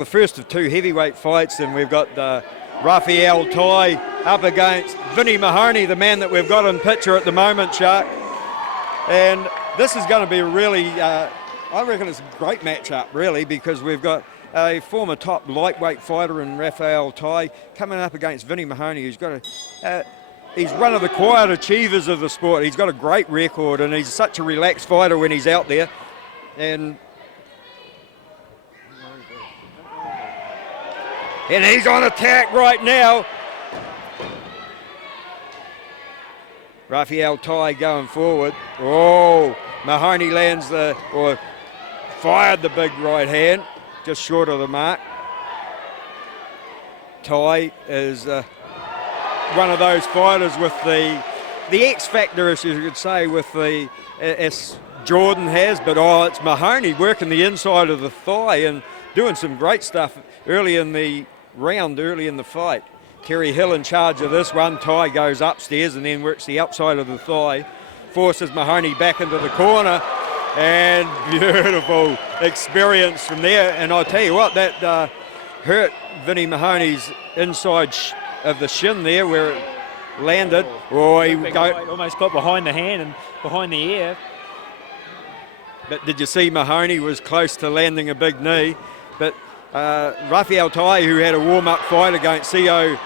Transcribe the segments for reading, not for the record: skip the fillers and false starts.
The first of two heavyweight fights, and we've got Raphael Tai up against Vinnie Mahoney, the man that we've got in picture at the moment, Shark. And this is going to be a really, I reckon it's a great matchup, really, because we've got a former top lightweight fighter in Raphael Tai coming up against Vinnie Mahoney, who's got he's one of the quiet achievers of the sport. He's got a great record, and he's such a relaxed fighter when he's out there. And he's on attack right now. Raphael Tai going forward. Oh, Mahoney lands fired the big right hand, just short of the mark. Tai is one of those fighters with the X factor, as you could say, with as Jordan has, but it's Mahoney working the inside of the thigh and doing some great stuff early in the fight. Terry Hill in charge of this one. Tai goes upstairs and then works the outside of the thigh, forces Mahoney back into the corner, and beautiful experience from there. And I tell you what, that hurt Vinnie Mahoney's inside of the shin there where it landed. Oh, he almost got behind the hand and behind the ear. But did you see Mahoney was close to landing a big knee? But Raphael Tai, who had a warm-up fight against C.O.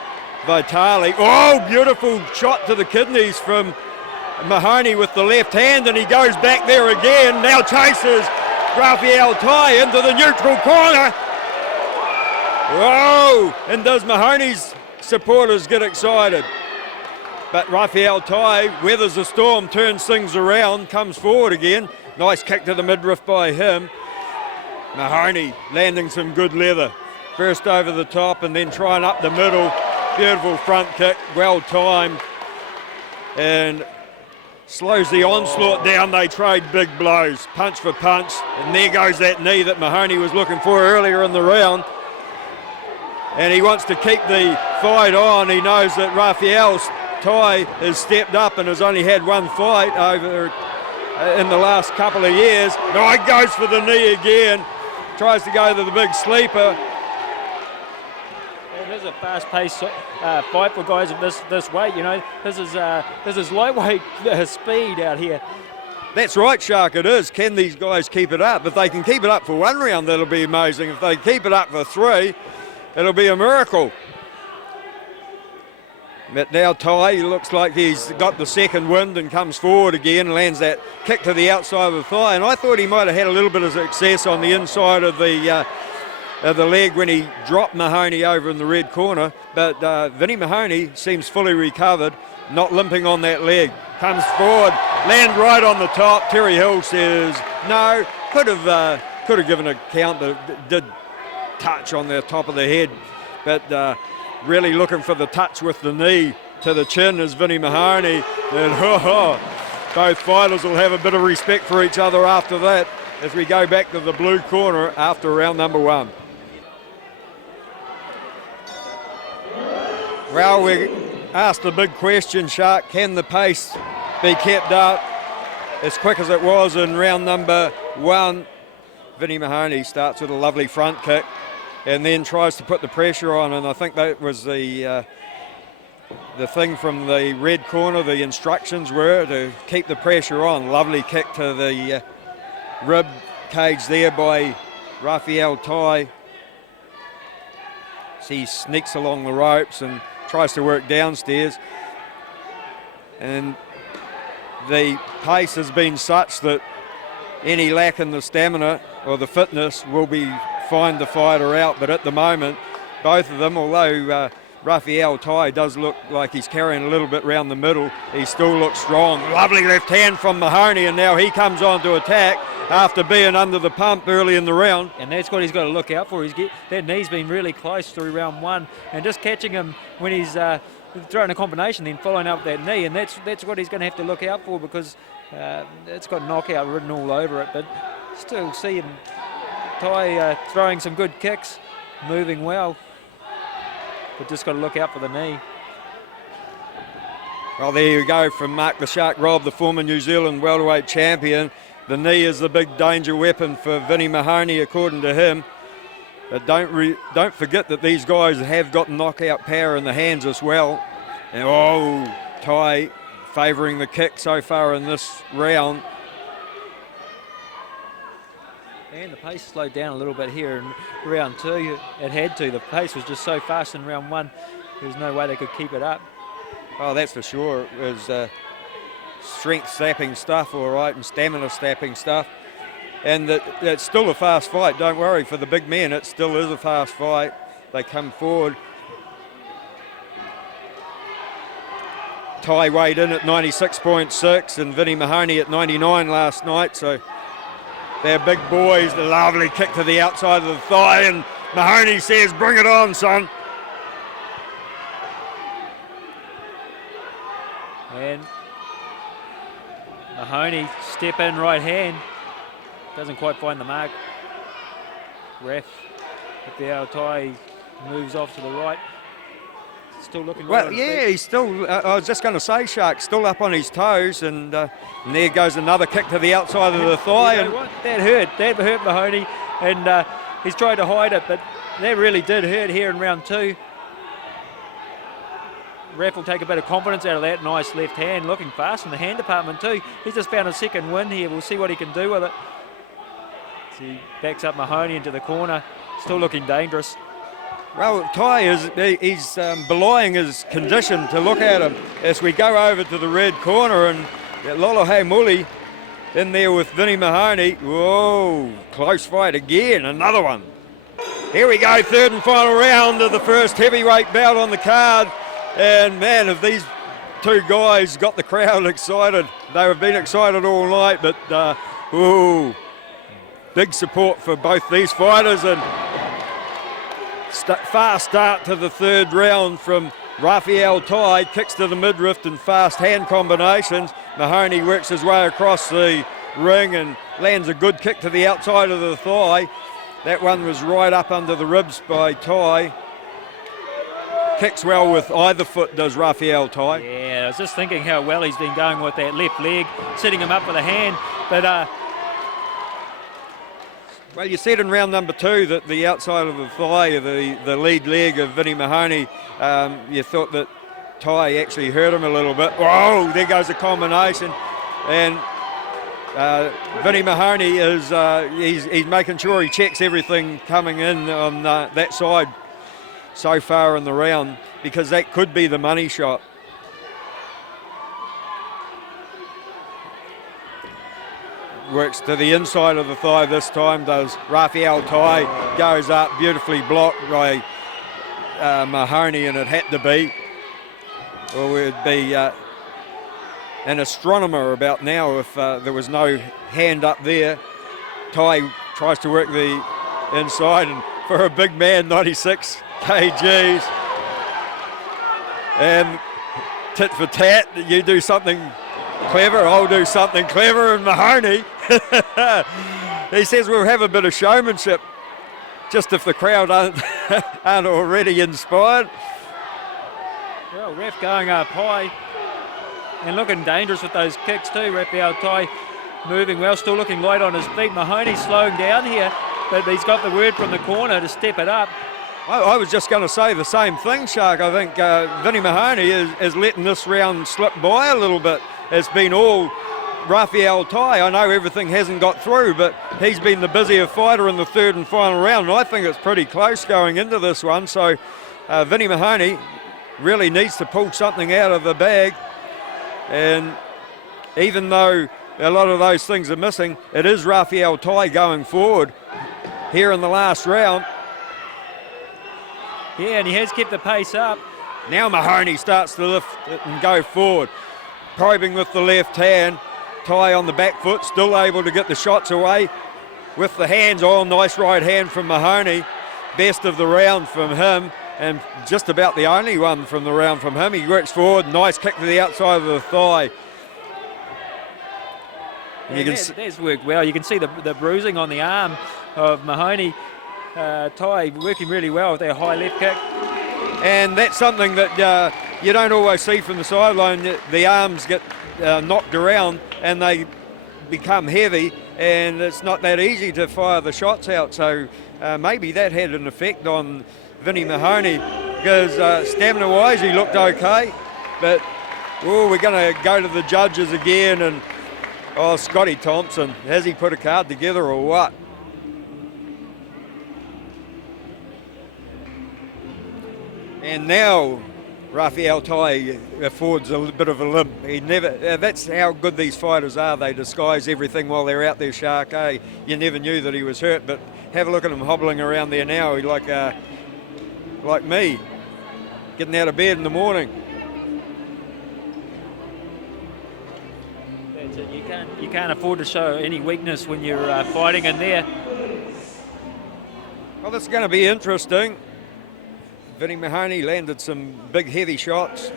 Vitali. Oh, beautiful shot to the kidneys from Mahoney with the left hand, and he goes back there again. Now chases Raphael Tai into the neutral corner. Whoa! And does Mahoney's supporters get excited? But Raphael Tai weathers the storm, turns things around, comes forward again. Nice kick to the midriff by him. Mahoney landing some good leather. First over the top and then trying up the middle. Beautiful front kick, well timed. And slows the onslaught down. They trade big blows, punch for punch. And there goes that knee that Mahoney was looking for earlier in the round. And he wants to keep the fight on. He knows that Raphael Tai has stepped up and has only had one fight over in the last couple of years. No, he goes for the knee again. Tries to go to the big sleeper. It is a fast-paced fight for guys of this weight. You know, this is lightweight speed out here. That's right, Shark. It is. Can these guys keep it up? If they can keep it up for one round, that'll be amazing. If they keep it up for three, it'll be a miracle. But now Tai looks like he's got the second wind and comes forward again and lands that kick to the outside of the thigh. And I thought he might have had a little bit of success on the inside of the leg when he dropped Mahoney over in the red corner. But Vinnie Mahoney seems fully recovered, not limping on that leg. Comes forward, land right on the top. Terry Hill says no. Could have given a count, but did touch on the top of the head. But really looking for the touch with the knee to the chin is Vinnie Mahoney. And both fighters will have a bit of respect for each other after that as we go back to the blue corner after round number one. Well, we asked the big question, Shark. Can the pace be kept up as quick as it was in round number one? Vinnie Mahoney starts with a lovely front kick and then tries to put the pressure on, and I think that was the thing from the red corner. The instructions were to keep the pressure on. Lovely kick to the rib cage there by Raphael Tai. He sneaks along the ropes and tries to work downstairs. And the pace has been such that any lack in the stamina or the fitness will be find the fighter out, but at the moment both of them, although Raphael Tai does look like he's carrying a little bit round the middle, he still looks strong. Lovely left hand from Mahoney, and now he comes on to attack after being under the pump early in the round. And that's what he's got to look out for. That knee's been really close through round one, and just catching him when he's throwing a combination, then following up that knee, and that's what he's going to have to look out for, because it's got knockout written all over it. But still see him Tai throwing some good kicks, moving well, but just got to look out for the knee. Well, there you go from Mark the Shark Robb, the former New Zealand welterweight champion. The knee is the big danger weapon for Vinnie Mahoney, according to him. But don't forget that these guys have got knockout power in the hands as well. And Tai favouring the kick so far in this round. And the pace slowed down a little bit here in round 2. It had to. The pace was just so fast in round 1. There's no way they could keep it up. Oh, that's for sure. It was strength sapping stuff, all right, and stamina sapping stuff. And it's still a fast fight. Don't worry, for the big men, it still is a fast fight. They come forward. Tai weighed in at 96.6 and Vinnie Mahoney at 99 last night, so they're big boys. The lovely kick to the outside of the thigh, and Mahoney says, bring it on, son. And Mahoney, step in right hand. Doesn't quite find the mark. Ref, Raphael Tai moves off to the right. Still looking well, right. Yeah, he's still, I was just going to say, Shark, still up on his toes, and there goes another kick to the outside of the thigh. You know what? That hurt Mahoney, and he's tried to hide it, but that really did hurt here in round 2. Ref will take a bit of confidence out of that. Nice left hand, looking fast in the hand department too. He's just found a second win here. We'll see what he can do with it. So he backs up Mahoney into the corner, still looking dangerous. Well, Tai he's belying his condition to look at him as we go over to the red corner, and Lolohe Muli in there with Vinnie Mahoney. Whoa, close fight again, another one. Here we go, third and final round of the first heavyweight bout on the card. And man, have these two guys got the crowd excited. They have been excited all night, but big support for both these fighters, and fast start to the third round from Raphael Tai. Kicks to the midriff and fast hand combinations. Mahoney works his way across the ring and lands a good kick to the outside of the thigh. That one was right up under the ribs by Tai. Kicks well with either foot, does Raphael Tai. Yeah, I was just thinking how well he's been going with that left leg, setting him up with a hand, but well, you said in round number 2 that the outside of the thigh, the lead leg of Vinnie Mahoney, you thought that Tai actually hurt him a little bit. Whoa, there goes a combination. And Vinnie Mahoney is he's making sure he checks everything coming in on that side so far in the round, because that could be the money shot. Works to the inside of the thigh this time, does Raphael Tai. Goes up, beautifully blocked by Mahoney, and it had to be. Well, we'd be an astronomer about now if there was no hand up there. Tai tries to work the inside, and for a big man, 96 kgs. And tit for tat, you do something clever, I'll do something clever. And Mahoney, he says we'll have a bit of showmanship, just if the crowd aren't already inspired. Well, ref going up high and looking dangerous with those kicks too. Raphael Tai moving well, still looking light on his feet. Mahoney slowing down here, but he's got the word from the corner to step it up. I was just going to say the same thing, Shark. I think Vinnie Mahoney is letting this round slip by a little bit. It's been all Raphael Tai. I know everything hasn't got through, but he's been the busier fighter in the third and final round, and I think it's pretty close going into this one. So Vinnie Mahoney really needs to pull something out of the bag, and even though a lot of those things are missing, it is Raphael Tai going forward here in the last round. Yeah, and he has kept the pace up. Now Mahoney starts to lift it and go forward, probing with the left hand. Tai on the back foot, still able to get the shots away with the hands. Oh, nice right hand from Mahoney. Best of the round from him, and just about the only one from the round from him. He works forward, nice kick to the outside of the thigh. And that's worked well. You can see the bruising on the arm of Mahoney. Tai working really well with that high left kick. And that's something that you don't always see from the sideline. The arms get knocked around and they become heavy, and it's not that easy to fire the shots out. So maybe that had an effect on Vinnie Mahoney, because stamina-wise he looked okay, but we're going to go to the judges again, and Scotty Thompson, has he put a card together or what? And now Raphael Tai affords a bit of a limp. He never. That's how good these fighters are. They disguise everything while they're out there, Shark. You never knew that he was hurt, but have a look at him hobbling around there now. He's like me, getting out of bed in the morning. That's it. You can't afford to show any weakness when you're fighting in there. Well, this is going to be interesting. Vinnie Mahoney landed some big heavy shots.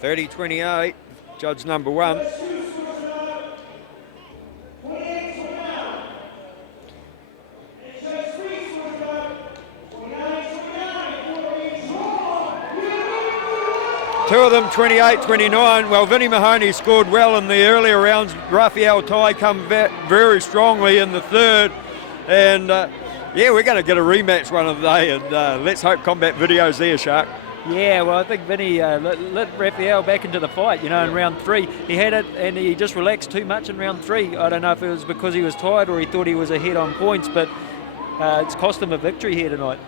$30-28, judge number one. Two of them 28-29. Well, Vinnie Mahoney scored well in the earlier rounds. Raphael Tai come back very strongly in the third. And yeah, we're going to get a rematch one of the day, and let's hope Combat Video's there, Shark. Yeah, well, I think Vinnie lit Raphael back into the fight, in round three. He had it, and he just relaxed too much in round three. I don't know if it was because he was tired or he thought he was ahead on points, but it's cost him a victory here tonight.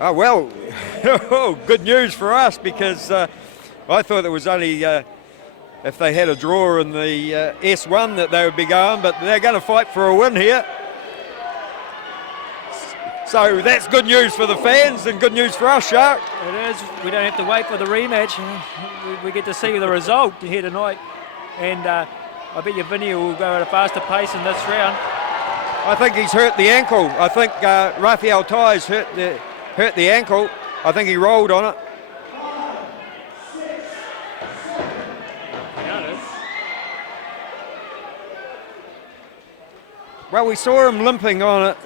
Oh, well, good news for us, because I thought there was only, if they had a draw in the S1 that they would be going, but they're going to fight for a win here. So that's good news for the fans and good news for us, Shark. It is. We don't have to wait for the rematch. We get to see the result here tonight. And I bet you Vinnie will go at a faster pace in this round. I think he's hurt the ankle. I think Raphael Tai's hurt the ankle. I think he rolled on it. Well, we saw him limping on it,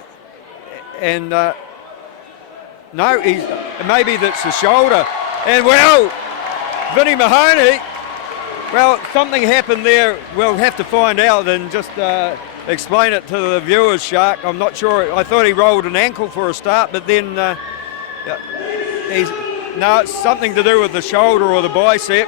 and no, maybe that's the shoulder. And well, Vinnie Mahoney, well, something happened there. We'll have to find out and just explain it to the viewers, Shark. I'm not sure. I thought he rolled an ankle for a start, but then no, it's something to do with the shoulder or the bicep.